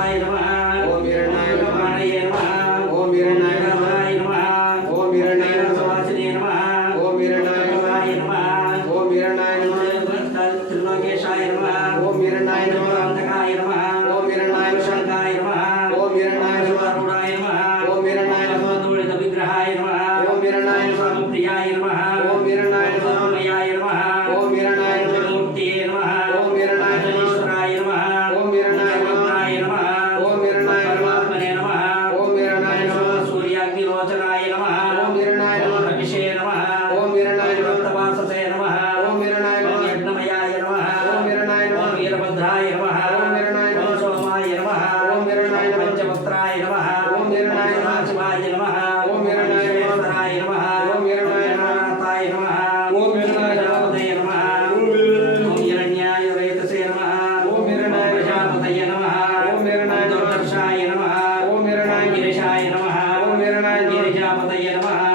ईशाय नमः ओम हिरण्याय नमः गमानये नमः ओम हिरण्याय नमः गमाय नमः ओम हिरण्याय नमः सुवासिने नमः ओम हिरण्याय गमाय नमः ओम हिरण्याय नमः त्रिलोकेशाय नमः ओम हिरण्याय नमः अंधकाय नमः ओम हिरण्याय नमः शंकाय नमः ओम हिरण्याय नमः अरुणाय नमः ओम हिरण्याय नमः दूलित विग्रहाय नमः ओम हिरण्याय नमः प्रियाय नमः ओम हिरण्याय नमः प्रियाय नमः ओम हिरण्याय नमः मूर्तिये नमः ओम हिरण्याय नमः ईश्वराय नमः ओम हिरण्याय नमः नमः ओम हिरण्याय नमः परमात्मने नमः ओम हिरण्याय नमः सूर्याग्निलोचनाय नमः ओम हिरण्याय नमः रविषे नमः ओम हिरण्याय नमः भक्तवाससे नमः ओम हिरण्याय नमः यज्ञमयाय नमः ओम हिरण्याय नमः वीरभद्राय नमः ओम हिरण्याय नमः सोमाय नमः ओम हिरण्याय नमः पंचवक्त्राय नमः ओम हिरण्याय नमः शिवाय नमः ओम हिरण्याय नमः ईश्वराय नमः ओम हिरण्याय नमः नाथाय नमः ओम हिरण्याय नमः प्रजापतये नमः ओम हिरण्याय वेतसे नमः ओम हिरण्याय नमः प्रजापतये नमः ओम हिरण्याय नमः दुर्दर्शाय नमः ओम हिरण्याय नमः गिरिशाय नमः ओम हिरण्याय नमः गिरिजापतये नमः